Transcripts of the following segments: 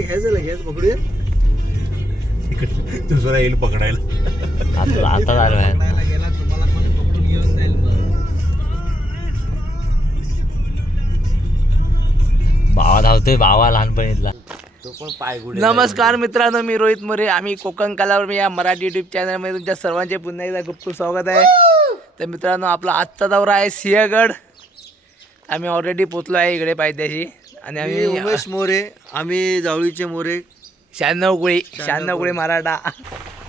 घ्यायचं घ्यायचं ना घ्यायचं पकडूया. दुसरा येईल पकडायला. आता आता झालं आहे पकडायला गेला तुम्हाला कोणी पकडून घेऊन जाईल मग. भावा धावतोय भावा लहानपणीतला. तो पण पाय गुडे नमस्कार मित्रांनो मी रोहित मोरे. आम्ही कोकण कलावर मी या मराठी युट्यूब चॅनलमध्ये तुमच्या सर्वांचे पुन्हा एकदा खूप खूप स्वागत आहे. तर मित्रांनो आपला आजचा दौरा आहे सिंहगड. आम्ही ऑलरेडी पोचलो आहे इकडे पायथ्याशी. आणि आम्ही उमेश मोरे आम्ही जावळीचे मोरे. शहाण्णव कुळी शहाण्णव कुळी मराठा.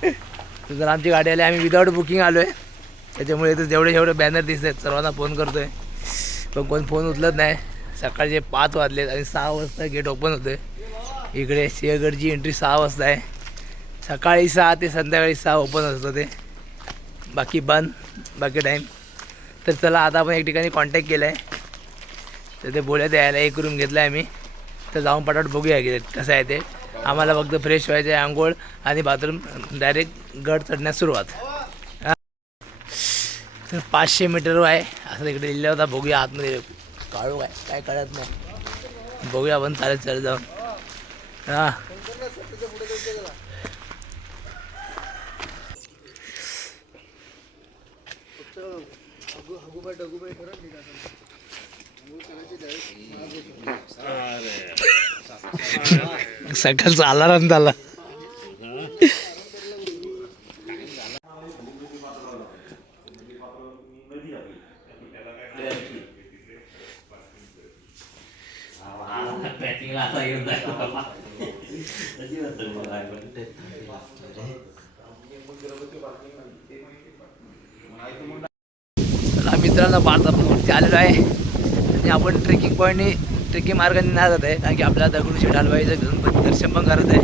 तर जर आमची गाडी आली आम्ही विदाऊट बुकिंग आलो आहे त्याच्यामुळे इथं जेवढे जेवढे बॅनर दिसत आहेत सर्वांना फोन करतो आहे पण कोण फोन उचलत नाही. सकाळचे पाच वाजलेत आणि सहा वाजता गेट ओपन होतं आहे इकडे सिंहगडची एंट्री सहा वाजता आहे. सकाळी सहा ते संध्याकाळी सहा ओपन असतं ते. बाकी बंद बाकी टाईम तर चला आता आपण एक ठिकाणी कॉन्टॅक्ट केला आहे तर ते बोल्या द्यायला एक रूम घेतला आहे आम्ही तर जाऊन पटापट बघूया की कसं आहे ते. आम्हाला फक्त फ्रेश व्हायचं आहे आंघोळ आणि बाथरूम डायरेक्ट गड चढण्यास सुरुवात. तर पाचशे मीटर आहे. असं तिकडे लिहिलं होता बघूया आतमध्ये काळू काय काय कळत नाही. बघूया आपण चालत चालत जाऊन. हां. सकाळचा अलाराम झाला चला मित्रांनो भारत आपण आलेलो आहे. आणि आपण ट्रेन पॉईंटने ट्रेकिंग मार्गाने नाही जात आहे कारण की आपल्या दगडूशेठ हलवाईचं गणपती दर्शन पण करत आहे.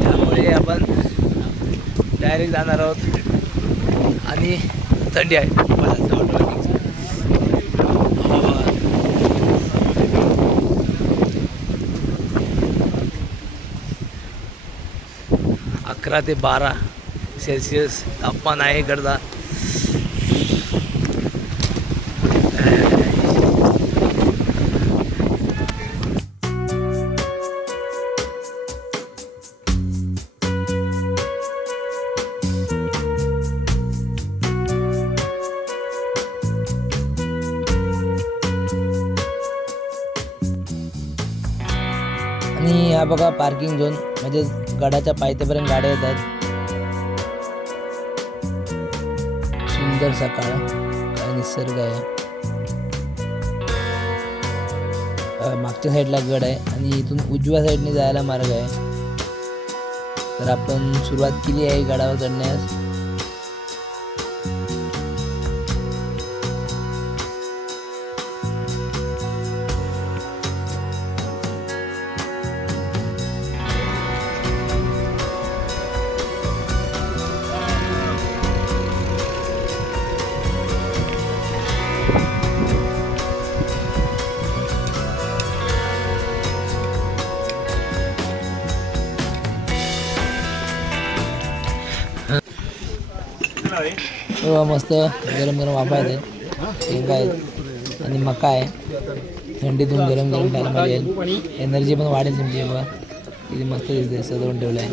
त्यामुळे आपण डायरेक्ट जाणार आहोत. आणि थंडी आहे. अकरा ते बारा सेल्सिअस तापमान आहे इकडचा. बघा पार्किंग झोन म्हणजे गडाच्या पायथ्यापर्यंत गाड्या येतात. सुंदर सकाळ काय निसर्ग आहे. मागच्या साईडला गड आहे आणि इथून उजव्या साईडने जायला मार्ग आहे. तर आपण सुरुवात केली आहे गडावर चढण्यास. सर्व मस्त गरम गरम वाफा आहेत. शेंगा आहेत आणि मका आहे. थंडीतून गरम गरम खायला मजा येईल एनर्जी पण वाढेल तुमची बघा किती मस्त दिसते सजवून ठेवलं आहे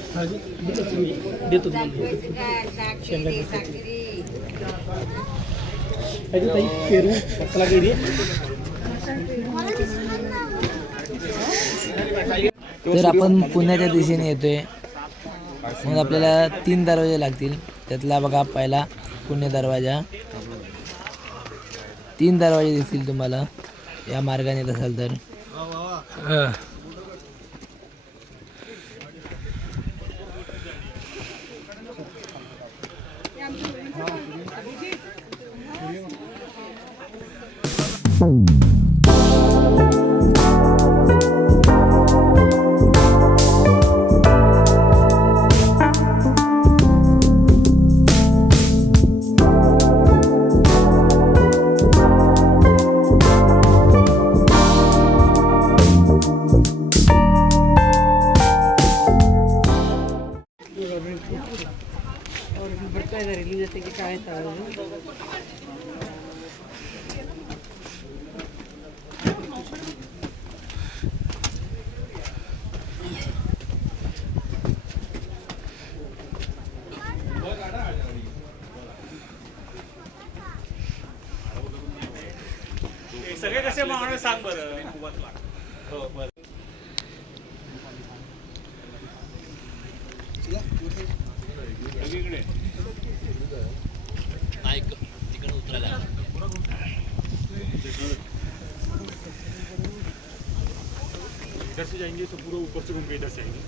तर आपण पुण्याच्या दिशेने येतोय. मग आपल्याला तीन दरवाजे लागतील. त्यातला बघा पहिला. पुणे दरवाजा. तीन दरवाजे दिसतील तुम्हाला. या मार्गाने येत असाल तर. Oh. 开灯 इधर से जाएँगे तो पूरा ऊपर से घूम के इधर से आएँगे।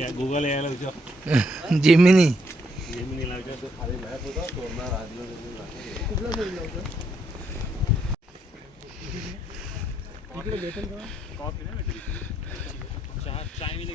या गुगल यायला विचार जिमिनी जेमिनी लावच्या तो खाली मॅप होता तोरणा कॉफ़ी। नाही भेटली चहा चाय मी नाही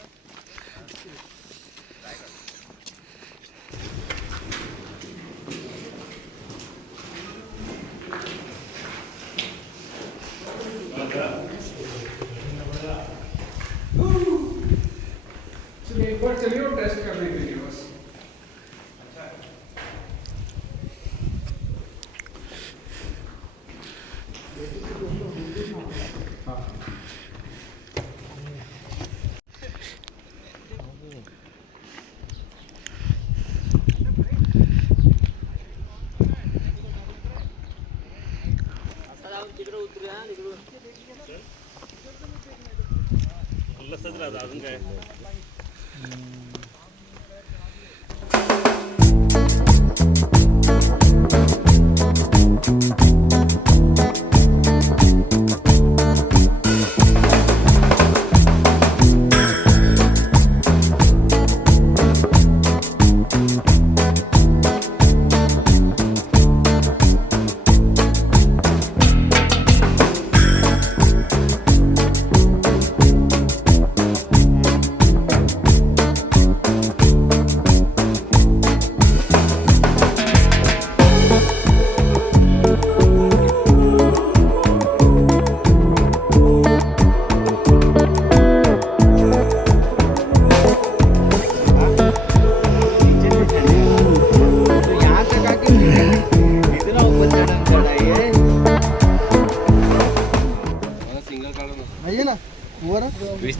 लसच अजून काय?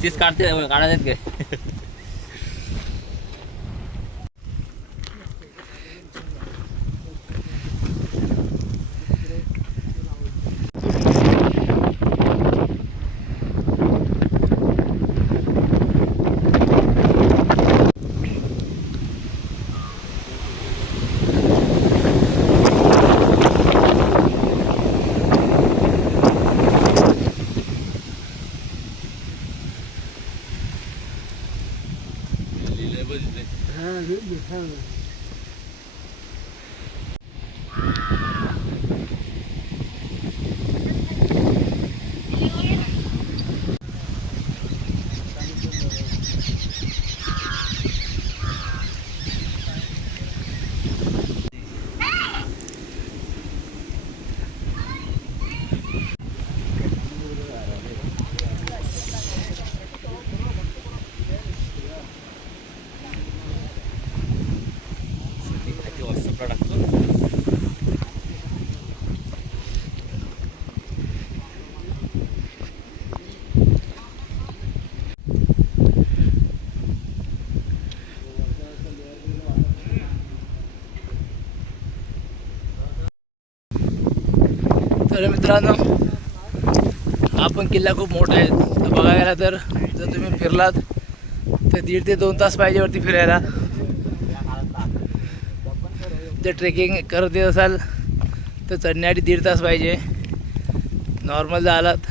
वीस तीस काढते काढायचे काय व्हॉट्सअपला तर मित्रांनो हा पण किल्ला खूप मोठा आहे. तर बघायला गेला तर जर तुम्ही फिरलात तर दीड ते दोन तास पाहिजे वरती फिरायला. जर ट्रेकिंग करत येत असाल तर चढण्यासाठी दीड तास पाहिजे. नॉर्मल जर आलात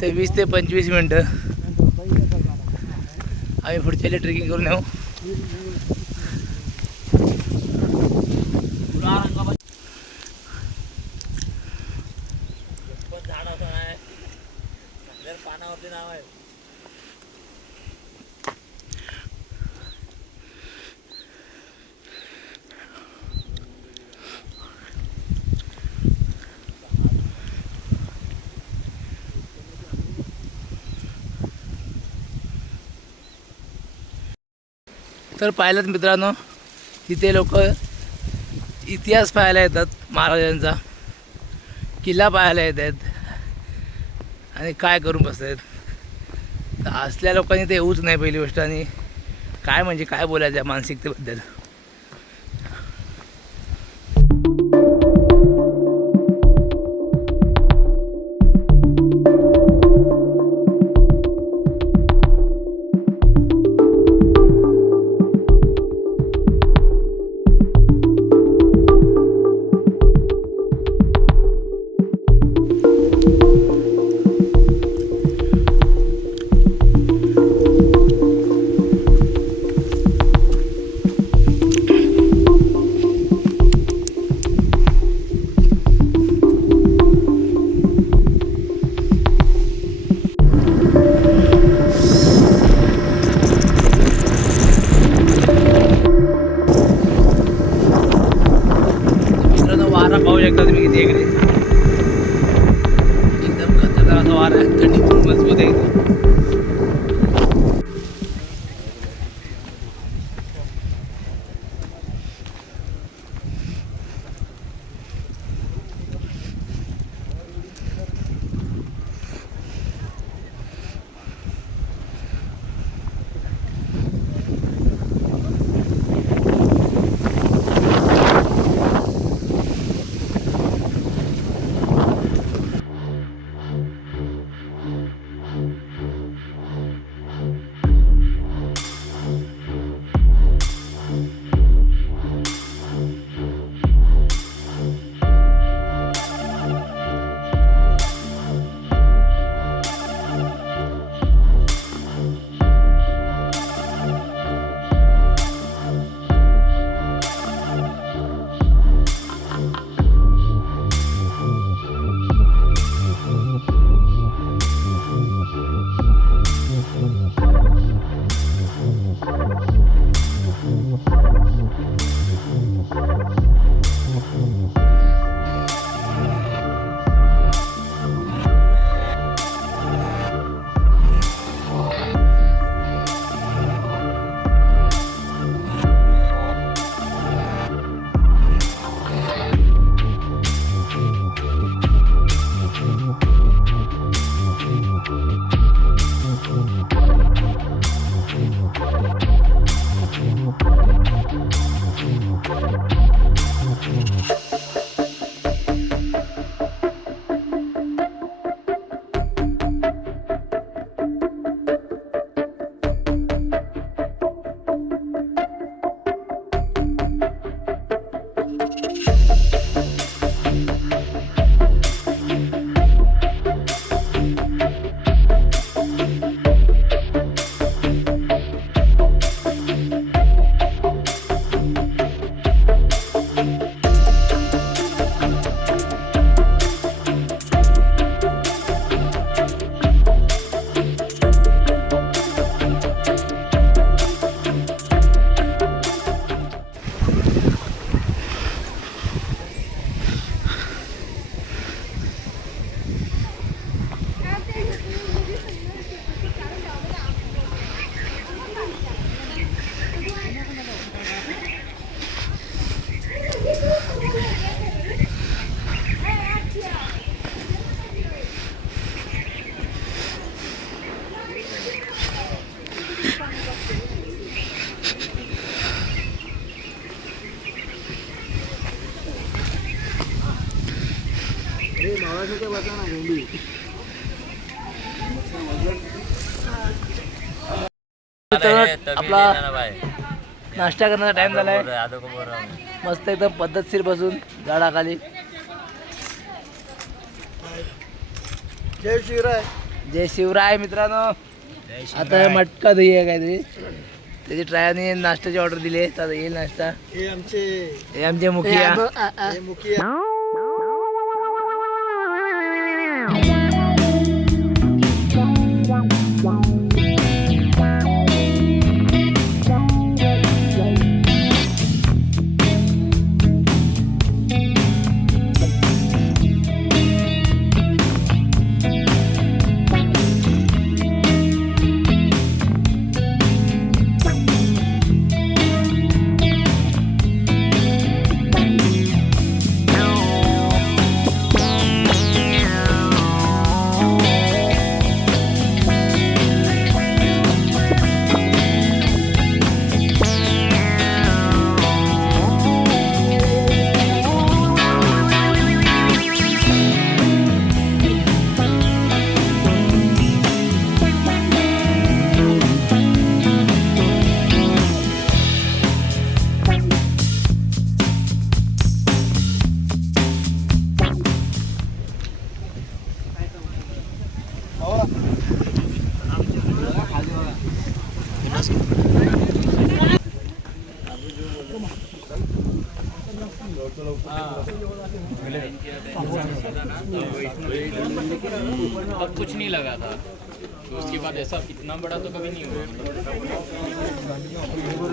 तर वीस ते पंचवीस मिनटं. आम्ही पुढच्या ट्रेकिंग करून येऊ. पानावरती नाव आहे. तर पाहिलं मित्रांनो इथे लोक इतिहास पाहायला येतात महाराजांचा. किल्ला पाहायला येत आहेत. आणि काय करून बसतात तर असल्या लोकांनी ते येऊच नाही पहिली गोष्ट. आणि काय म्हणजे काय बोलायचं या मानसिकतेबद्दल? Música आपला नाश्ता करण्याचा टाइम झालाय. मस्त एकदम पद्धतशीर बसून झाडाखाली. जय शिवराय. जय शिवराय मित्रांनो. आता हे मटका दही आहे काहीतरी. त्याची ट्रायने नाश्त्याची ऑर्डर दिली आहे. आता येईल नाश्ता. हे आमचे हे आमचे मुखिया. हे मुखिया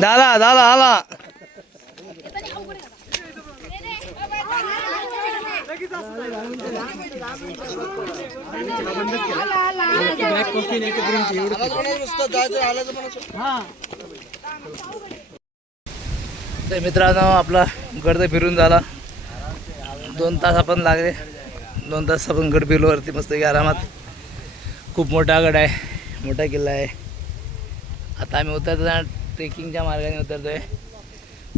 झाला झाला आला. तर मित्रांनो आपला गड तर फिरून झाला. दोन तास आपण लागले. दोन तास आपण गड फिरलो वरती मस्त की आरामात. खूप मोठा गड आहे मोठा किल्ला आहे. आता आम्ही उतरताना ट्रेकिंगच्या मार्गाने उतरतोय.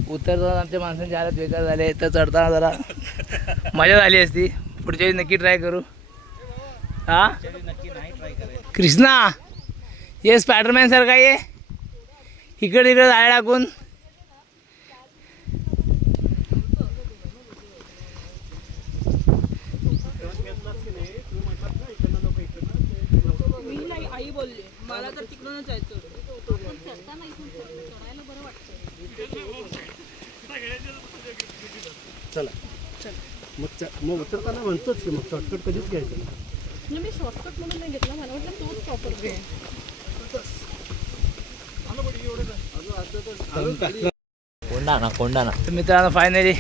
उतरताना आमच्या माणसांचे हालत बेकार झाले तर चढताना जरा मजा झाली असती. पुढच्या वेळी नक्की ट्राय करू. हा? कृष्णा हे स्पायडरमॅन सारखा ये. इकडे इकडे जाळे टाकून आई बोलली. मला तर तिकडूनच जायचं म्हणजे मी शॉर्टकट म्हणून नाही घेतला. मला वाटलं तोच प्रॉपर घे. कोंडाणा कोंडाणा तर मित्रांनो फायनली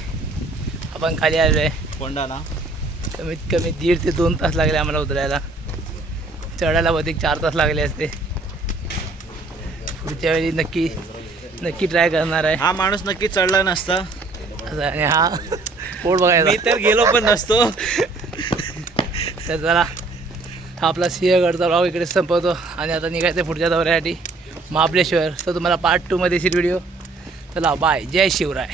आपण खाली आलो आहे. कोंडाणा कमीत कमी दीड ते दोन तास लागले आम्हाला उतरायला. चढायला बहुतेक चार तास लागले असते. पुढच्या वेळी नक्की नक्की ट्राय करणार आहे. हा माणूस नक्की चढला नसता. आणि हा पोट बघायचा मी तर गेलो पण नसतो. तर चला हा आपला सिंहगडचा ब्लॉग इकडे संपवतो आणि आता निघायचं पुढच्या दौऱ्यासाठी महाबळेश्वर. तर तुम्हाला पार्ट टूमध्ये येईल व्हिडिओ चला बाय जय शिवराय.